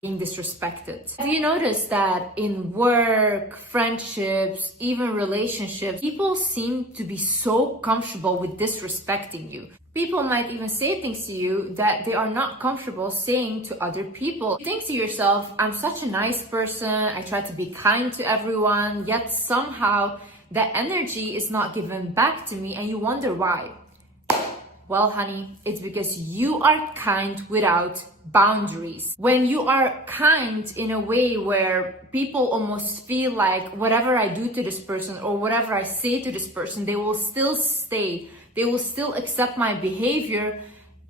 being disrespected. Have you noticed that in work, friendships, even relationships, people seem to be so comfortable with disrespecting you? People might even say things to you that they are not comfortable saying to other people. You think to yourself, I'm such a nice person, I try to be kind to everyone, yet somehow that energy is not given back to me, and you wonder why. Well, honey, it's because you are kind without boundaries. When you are kind in a way where people almost feel like whatever I do to this person or whatever I say to this person, they will still stay. They will still accept my behavior.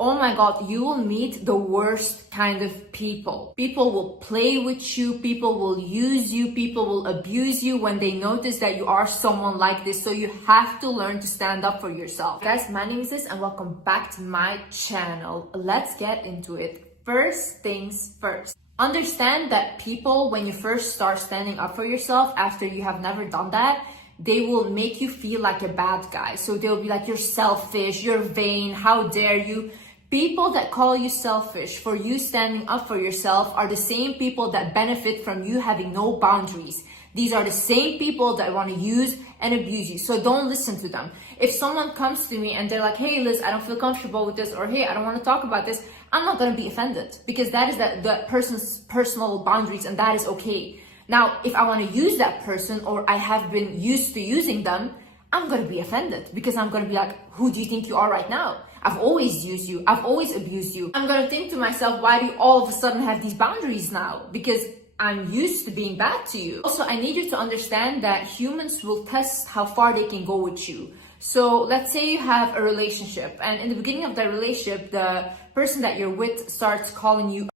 Oh my God, you will meet the worst kind of people. People will play with you, people will use you, people will abuse you when they notice that you are someone like this. So you have to learn to stand up for yourself. Guys, my name is Liz and welcome back to my channel. Let's get into it. First things first. Understand that people, when you first start standing up for yourself after you have never done that, they will make you feel like a bad guy. So they'll be like, you're selfish, you're vain, how dare you? People that call you selfish for you standing up for yourself are the same people that benefit from you having no boundaries. These are the same people that want to use and abuse you. So don't listen to them. If someone comes to me and they're like, hey Liz, I don't feel comfortable with this, or hey, I don't want to talk about this, I'm not going to be offended because that is the person's personal boundaries and that is okay. Now, if I want to use that person or I have been used to using them, I'm going to be offended because I'm going to be like, who do you think you are right now? I've always used you. I've always abused you. I'm going to think to myself, why do you all of a sudden have these boundaries now? Because I'm used to being bad to you. Also, I need you to understand that humans will test how far they can go with you. So let's say you have a relationship and in the beginning of the relationship, the person that you're with starts calling you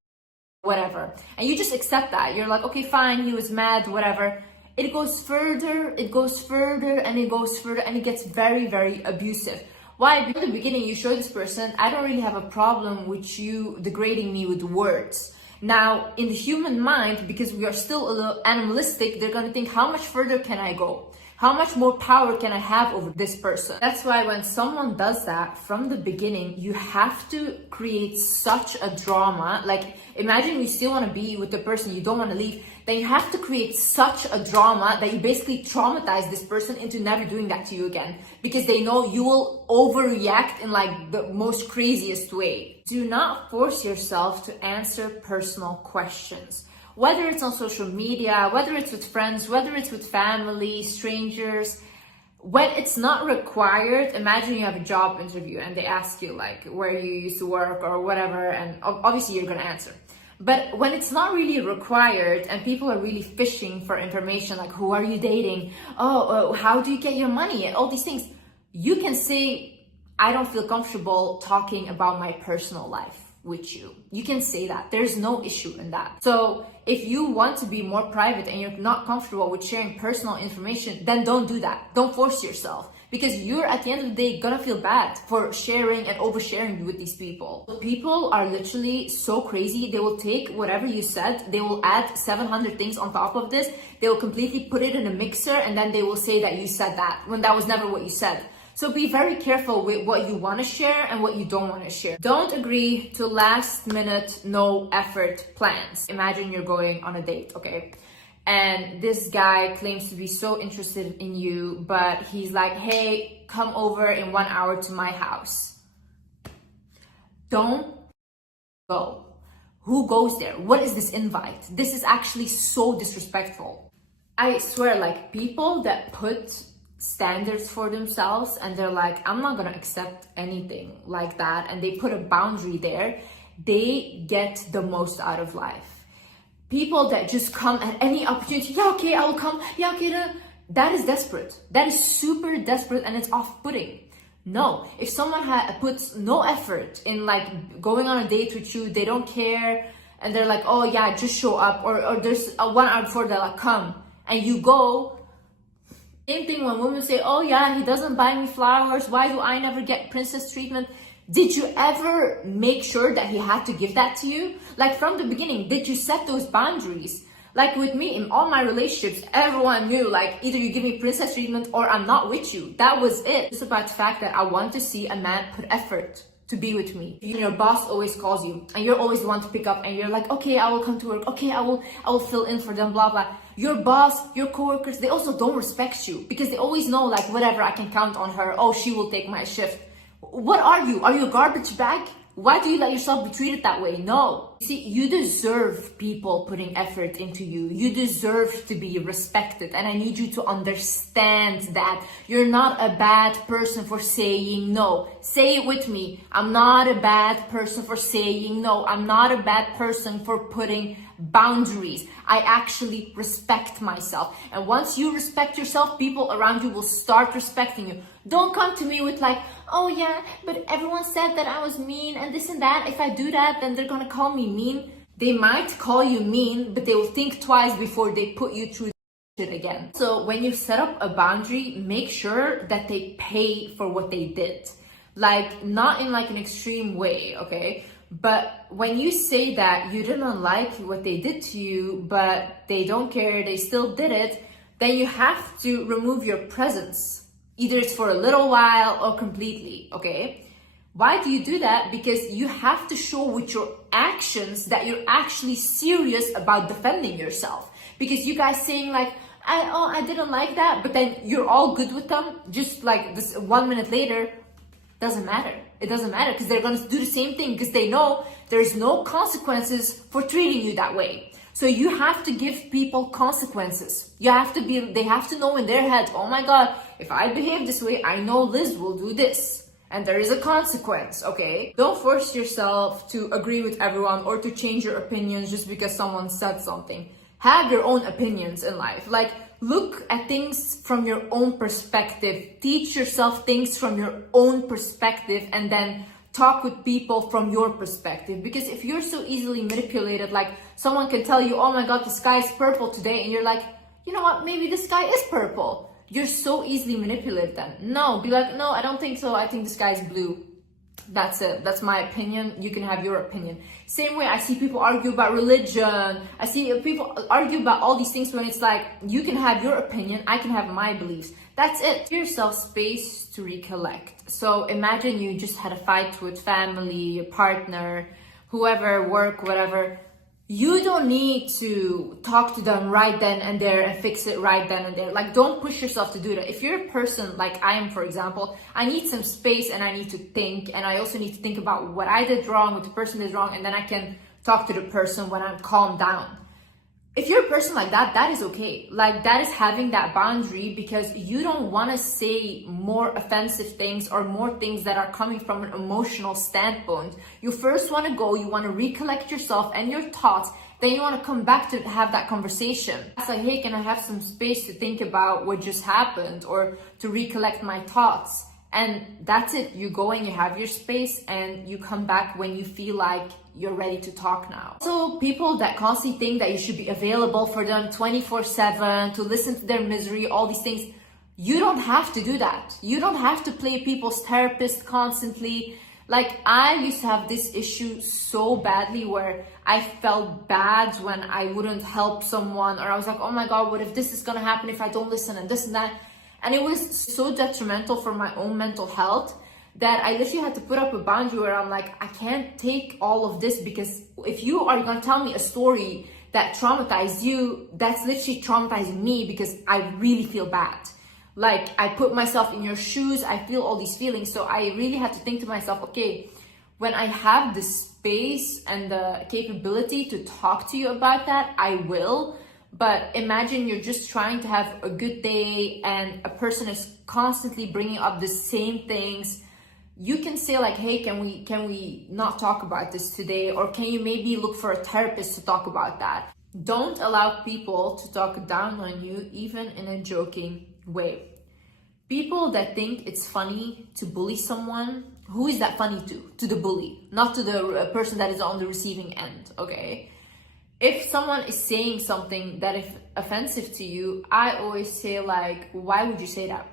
whatever. And you just accept that. You're like, okay, fine, he was mad, whatever. It goes further, it goes further, and it goes further, and it gets very, very abusive. Why? Because in the beginning, you show this person, I don't really have a problem with you degrading me with words. Now, in the human mind, because we are still a little animalistic, they're going to think, how much further can I go? How much more power can I have over this person? That's why when someone does that from the beginning, you have to create such a drama. Like, imagine you still want to be with the person, you don't want to leave. Then you have to create such a drama that you basically traumatize this person into never doing that to you again. Because they know you will overreact in like the most craziest way. Do not force yourself to answer personal questions. Whether it's on social media, whether it's with friends, whether it's with family, strangers, when it's not required. Imagine you have a job interview and they ask you like where you used to work or whatever, and obviously you're gonna answer. But when it's not really required and people are really fishing for information, like who are you dating? Oh, how do you get your money? And all these things, you can say, I don't feel comfortable talking about my personal life with you. You can say that. There's no issue in that. So if you want to be more private and you're not comfortable with sharing personal information, then don't do that. Don't force yourself. Because you're at the end of the day gonna feel bad for sharing and oversharing with these people. People are literally so crazy. They will take whatever you said, they will add 700 things on top of this, they will completely put it in a mixer, and then they will say that you said that when that was never what you said. So be very careful with what you want to share and what you don't want to share. Don't agree to last minute, no effort plans. Imagine you're going on a date, okay? And this guy claims to be so interested in you, but he's like, hey, come over in 1 hour to my house. Don't go. Who goes there? What is this invite? This is actually so disrespectful. I swear, like, people that put standards for themselves and they're like, I'm not gonna accept anything like that, and they put a boundary there, they get the most out of life. People that just come at any opportunity, yeah, okay, I will come, yeah, okay, that is desperate. That is super desperate and it's off-putting. No, if someone puts no effort in like going on a date with you, they don't care, and they're like, oh yeah, just show up, or there's a 1 hour before they're like, come, and you go. Same thing when women say, oh yeah, he doesn't buy me flowers, why do I never get princess treatment? Did you ever make sure that he had to give that to you? Like from the beginning, did you set those boundaries? Like with me, in all my relationships, everyone knew like either you give me princess treatment or I'm not with you. That was it. It's about the fact that I want to see a man put effort to be with me. Your boss always calls you and you're always the one to pick up and you're like, okay, I will come to work. Okay, I will fill in for them, blah, blah. Your boss, your coworkers, they also don't respect you because they always know like, whatever, I can count on her. Oh, she will take my shift. What are you? Are you a garbage bag? Why do you let yourself be treated that way? No. See, you deserve people putting effort into you. You deserve to be respected. And I need you to understand that you're not a bad person for saying no. Say it with me. I'm not a bad person for saying no. I'm not a bad person for putting boundaries. I actually respect myself. And once you respect yourself, people around you will start respecting you. Don't come to me with like, oh yeah, but everyone said that I was mean and this and that. If I do that, then they're gonna call me mean. They might call you mean, but they will think twice before they put you through shit again. So when you set up a boundary, make sure that they pay for what they did. Like, not in like an extreme way, okay? But when you say that you didn't like what they did to you, but they don't care, they still did it, then you have to remove your presence. Either it's for a little while or completely, okay? Why do you do that? Because you have to show with your actions that you're actually serious about defending yourself. Because you guys saying like, I didn't like that, but then you're all good with them, just like this 1 minute later, doesn't matter. It doesn't matter because they're gonna do the same thing because they know there's no consequences for treating you that way. So you have to give people consequences. They have to know in their head, oh my God, if I behave this way, I know Liz will do this. And there is a consequence, okay? Don't force yourself to agree with everyone or to change your opinions just because someone said something. Have your own opinions in life. Like, look at things from your own perspective. Teach yourself things from your own perspective and then talk with people from your perspective. Because if you're so easily manipulated, like someone can tell you, oh my God, the sky is purple today. And you're like, you know what? Maybe the sky is purple. You're so easily manipulated then. No, be like, no, I don't think so. I think the sky is blue. That's it. That's my opinion. You can have your opinion. Same way I see people argue about religion. I see people argue about all these things when it's like, you can have your opinion, I can have my beliefs. That's it. Give yourself space to recollect. So imagine you just had a fight with family, your partner, whoever, work, whatever. You don't need to talk to them right then and there and fix it right then and there. Like, don't push yourself to do that. If you're a person like I am, for example, I need some space and I need to think. And I also need to think about what I did wrong, what the person did wrong. And then I can talk to the person when I'm calmed down. If you're a person like that, that is okay. Like, that is having that boundary because you don't want to say more offensive things or more things that are coming from an emotional standpoint. You first want to go, you want to recollect yourself and your thoughts, then you want to come back to have that conversation. It's like, hey, can I have some space to think about what just happened or to recollect my thoughts? And that's it. You go and you have your space and you come back when you feel like you're ready to talk now. So people that constantly think that you should be available for them 24/7, to listen to their misery, all these things, you don't have to do that. You don't have to play people's therapist constantly. Like, I used to have this issue so badly where I felt bad when I wouldn't help someone, or I was like, oh my God, what if this is gonna happen if I don't listen and this and that. And it was so detrimental for my own mental health that I literally had to put up a boundary where I'm like, I can't take all of this, because if you are gonna tell me a story that traumatized you, that's literally traumatizing me because I really feel bad. Like, I put myself in your shoes, I feel all these feelings. So I really had to think to myself, okay, when I have the space and the capability to talk to you about that, I will. But imagine you're just trying to have a good day and a person is constantly bringing up the same things. You can say like, hey, can we not talk about this today? Or can you maybe look for a therapist to talk about that? Don't allow people to talk down on you, even in a joking way. People that think it's funny to bully someone, who is that funny to? To the bully, not to the person that is on the receiving end, okay? If someone is saying something that is offensive to you, I always say like, why would you say that?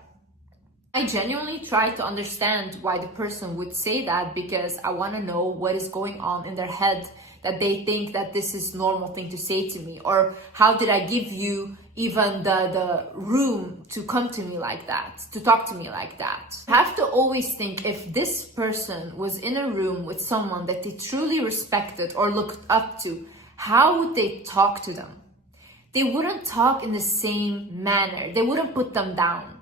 I genuinely try to understand why the person would say that, because I want to know what is going on in their head that they think that this is normal thing to say to me, or how did I give you even the room to come to me like that, to talk to me like that. I have to always think, if this person was in a room with someone that they truly respected or looked up to, how would they talk to them? They wouldn't talk in the same manner. They wouldn't put them down.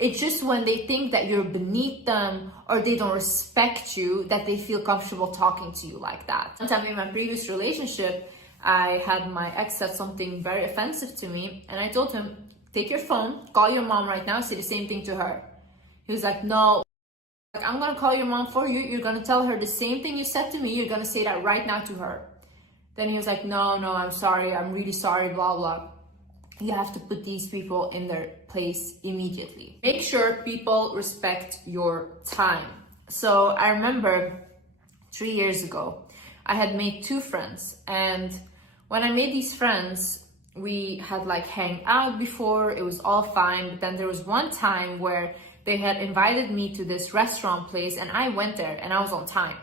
It's just when they think that you're beneath them or they don't respect you that they feel comfortable talking to you like that. One time in my previous relationship, I had my ex said something very offensive to me, and I told him, take your phone, call your mom right now, say the same thing to her. He was like, no, I'm gonna call your mom for you. You're gonna tell her the same thing you said to me. You're gonna say that right now to her. Then he was like, no, I'm sorry. I'm really sorry, blah, blah. You have to put these people in their place immediately. Make sure people respect your time. So I remember 3 years ago, I had made 2 friends, and when I made these friends, we had like hang out before, it was all fine, but then there was one time where they had invited me to this restaurant place and I went there and I was on time.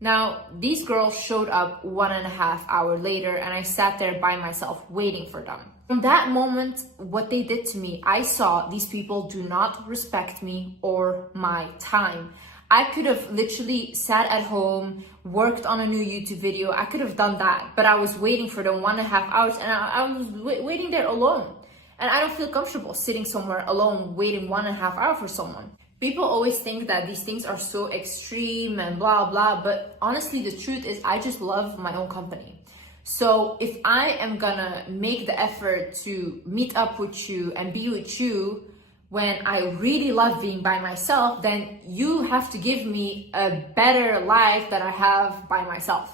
Now, these girls showed up 1.5 hours later and I sat there by myself waiting for them. From that moment, what they did to me, I saw these people do not respect me or my time. I could have literally sat at home, worked on a new YouTube video. I could have done that, but I was waiting for them 1.5 hours and I was waiting there alone. And I don't feel comfortable sitting somewhere alone, waiting 1.5 hours for someone. People always think that these things are so extreme and blah, blah, but honestly, the truth is I just love my own company. So if I am gonna make the effort to meet up with you and be with you when I really love being by myself, then you have to give me a better life that I have by myself.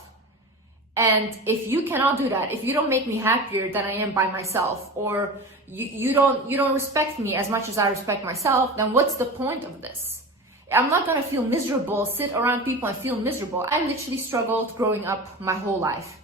And if you cannot do that, if you don't make me happier than I am by myself, or you don't respect me as much as I respect myself, then what's the point of this? I'm not gonna feel miserable, sit around people and feel miserable. I literally struggled growing up my whole life.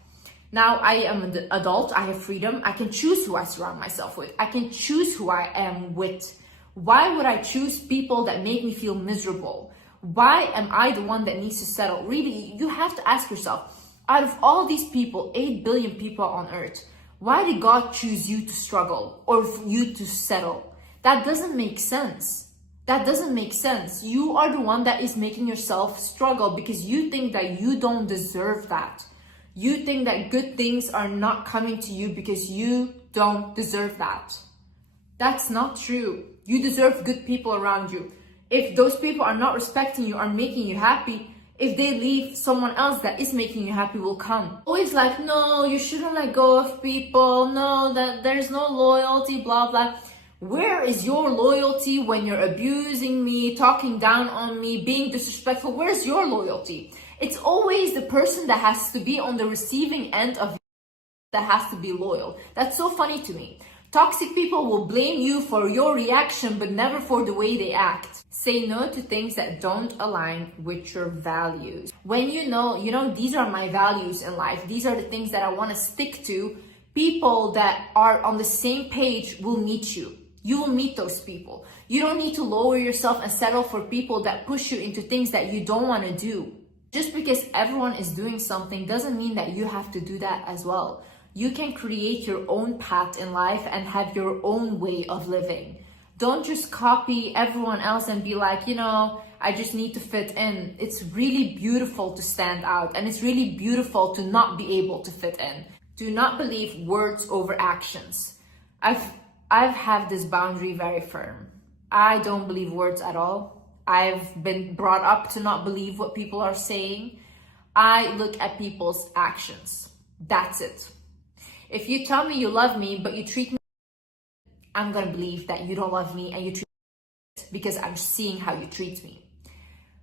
Now I am an adult, I have freedom, I can choose who I surround myself with, I can choose who I am with. Why would I choose people that make me feel miserable? Why am I the one that needs to settle? Really, you have to ask yourself, out of all these people, 8 billion people on earth, why did God choose you to struggle or for you to settle? That doesn't make sense. That doesn't make sense. You are the one that is making yourself struggle because you think that you don't deserve that. You think that good things are not coming to you because you don't deserve that. That's not true. You deserve good people around you. If those people are not respecting you, are making you happy, if they leave, someone else that is making you happy will come. Always like, no, you shouldn't let go of people. No, that there's no loyalty, blah, blah. Where is your loyalty when you're abusing me, talking down on me, being disrespectful? Where's your loyalty? It's always the person that has to be on the receiving end of that has to be loyal. That's so funny to me. Toxic people will blame you for your reaction, but never for the way they act. Say no to things that don't align with your values. When you know, these are my values in life. These are the things that I want to stick to. People that are on the same page will meet you. You will meet those people. You don't need to lower yourself and settle for people that push you into things that you don't want to do. Just because everyone is doing something doesn't mean that you have to do that as well. You can create your own path in life and have your own way of living. Don't just copy everyone else and be like, I just need to fit in. It's really beautiful to stand out, and it's really beautiful to not be able to fit in. Do not believe words over actions. I've had this boundary very firm. I don't believe words at all. I've been brought up to not believe what people are saying. I look at people's actions. That's it. If you tell me you love me, but you treat me, I'm gonna believe that you don't love me and you treat me because I'm seeing how you treat me.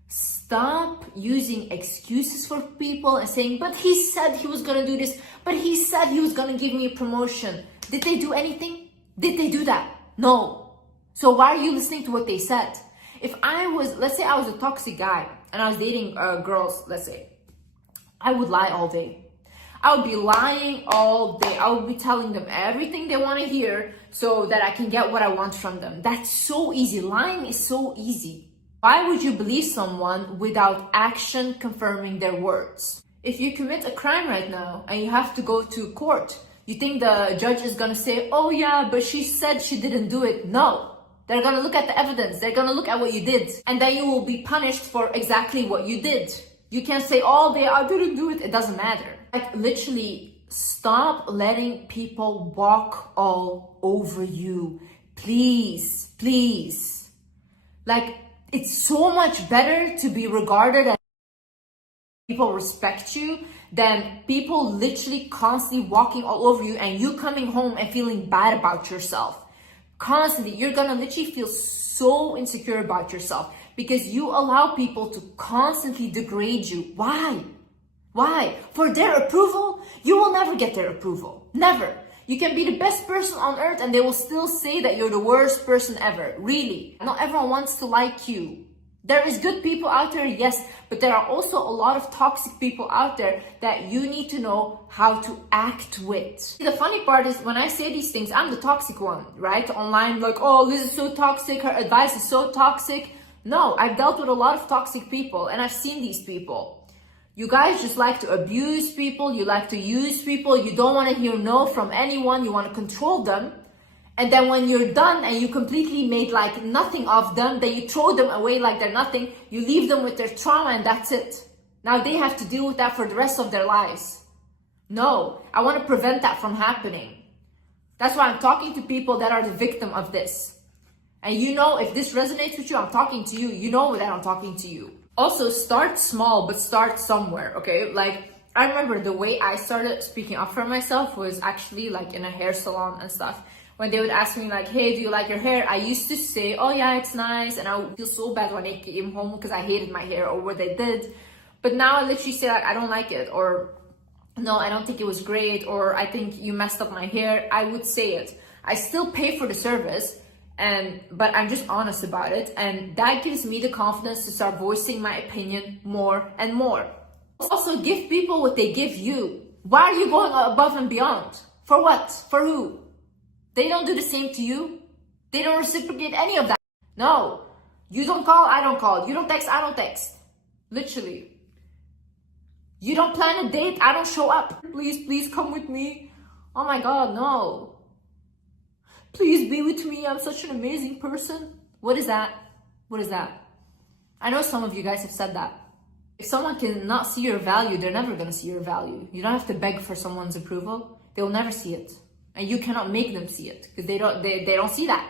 Stop using excuses for people and saying, but he said he was gonna do this, but he said he was gonna give me a promotion. Did they do anything? Did they do that? No. So why are you listening to what they said? If let's say I was a toxic guy and I was dating girls, let's say, I would lie all day. I would be lying all day. I would be telling them everything they want to hear so that I can get what I want from them. That's so easy. Lying is so easy. Why would you believe someone without action confirming their words? If you commit a crime right now and you have to go to court You think the judge is gonna say, oh yeah, but she said she didn't do it? No. They're gonna look at the evidence. They're gonna look at what you did. And then you will be punished for exactly what you did. You can't say all day, I didn't do it. It doesn't matter. Like, literally, stop letting people walk all over you. Please, please. Like, it's so much better to be regarded as people respect you than people literally constantly walking all over you and you coming home and feeling bad about yourself. Constantly, you're gonna literally feel so insecure about yourself because you allow people to constantly degrade you. Why? Why? For their approval? You will never get their approval. Never. You can be the best person on earth and they will still say that you're the worst person ever. Really. Not everyone wants to like you. There is good people out there, yes, but there are also a lot of toxic people out there that you need to know how to act with. The funny part is when I say these things, I'm the toxic one, right? Online, like, oh, Liz is so toxic, her advice is so toxic. No, I've dealt with a lot of toxic people and I've seen these people. You guys just like to abuse people, you like to use people, you don't want to hear no from anyone, you want to control them. And then when you're done and you completely made like nothing of them, then you throw them away like they're nothing, you leave them with their trauma and that's it. Now they have to deal with that for the rest of their lives. No, I want to prevent that from happening. That's why I'm talking to people that are the victim of this. And you know, if this resonates with you, I'm talking to you. You know that I'm talking to you. Also, start small, but start somewhere, okay? Like, I remember the way I started speaking up for myself was actually like in a hair salon and stuff. When they would ask me like, hey, do you like your hair? I used to say, oh yeah, it's nice. And I would feel so bad when I came home because I hated my hair or what they did. But now I literally say like, I don't like it. Or no, I don't think it was great. Or I think you messed up my hair. I would say it. I still pay for the service. But I'm just honest about it. And that gives me the confidence to start voicing my opinion more and more. Also, give people what they give you. Why are you going above and beyond? For what? For who? They don't do the same to you. They don't reciprocate any of that. No. You don't call, I don't call. You don't text, I don't text. Literally. You don't plan a date, I don't show up. Please, please come with me. Oh my God, no. Please be with me, I'm such an amazing person. What is that? What is that? I know some of you guys have said that. If someone cannot see your value, they're never gonna see your value. You don't have to beg for someone's approval. They will never see it. And you cannot make them see it because they don't see that.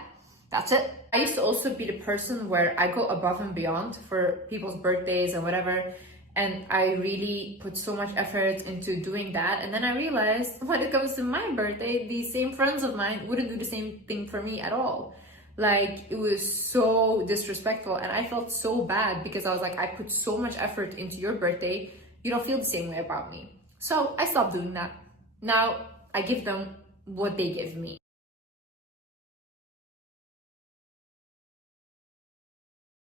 That's it. I used to also be the person where I go above and beyond for people's birthdays and whatever. And I really put so much effort into doing that. And then I realized when it comes to my birthday, these same friends of mine wouldn't do the same thing for me at all. Like, it was so disrespectful. And I felt so bad because I was like, I put so much effort into your birthday. You don't feel the same way about me. So I stopped doing that. Now I give them what they give me.